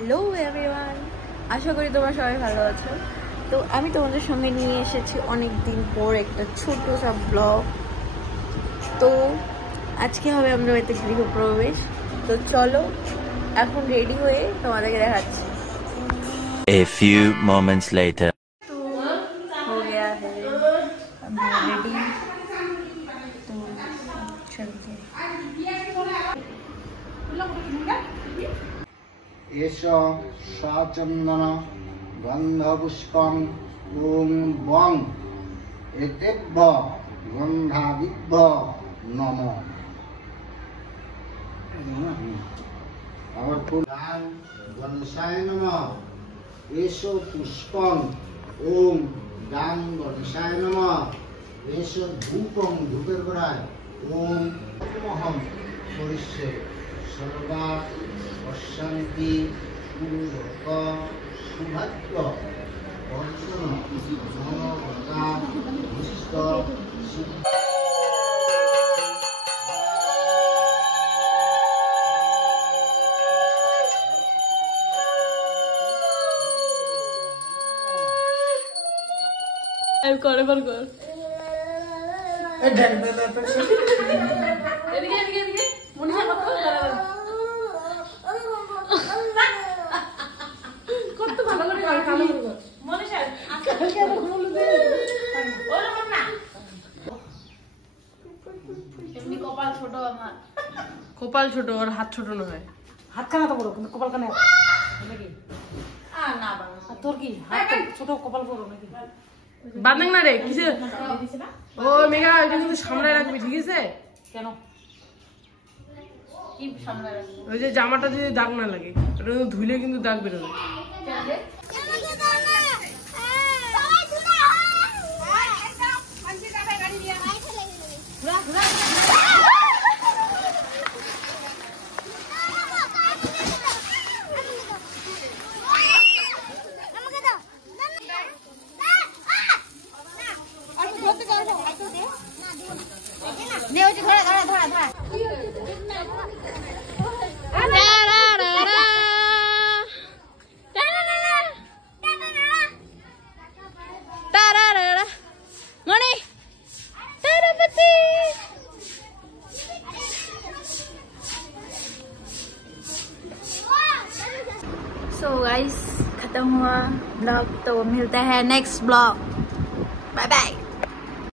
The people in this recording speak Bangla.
হ্যালো এভরিওয়ান, আশা করি তোমরা সবাই ভালো আছো। তো আমি তোমাদের সঙ্গে নিয়ে এসেছি অনেক দিন পর একটা ছোট সব ব্লগ। তো আজকে হবে আমাদের বাড়িতে গৃহপ্রবেশ। তো চলো এখন রেডি হয়ে তোমাদেরকে দেখাচ্ছি। A few moments later. तो हो गया है, अब रेडी। तो चलते एष सचन्दन गन्धपुष्पं ॐ बं एतेभ्य गन्धादिभ्य नमः। गां गणेशाय नमः। एष पुष्पं ॐ गां गणेशाय नमः। एष धूपं धूपेर गोड़ाय ॐ महं परिष्ये सर्वा অশান্তি পূর্বক সৌভাগ্য অর্জন মনোবতা নিষ্ঠ করে কর কর কপাল ছোট আর হাত ছোট নয়। হাতখানা তো বড় কিন্তু কপাল কানে নাকি তোর কি হাত ছোট কপাল বড় নাকি বাঁধেন না রে কিসে ও মেঘা এটা কিন্তু সামনে রাখবি ঠিক আছে? কেন কি সামনে রাখবি? ওই যে জামাটা যদি দাগ না লাগে এটা ধুইলে কিন্তু দাগ বেরোবে। सो गाइस खत्म हुआ ब्लॉग, तो मिलता है नेक्स्ट ब्लॉग। Bye bye.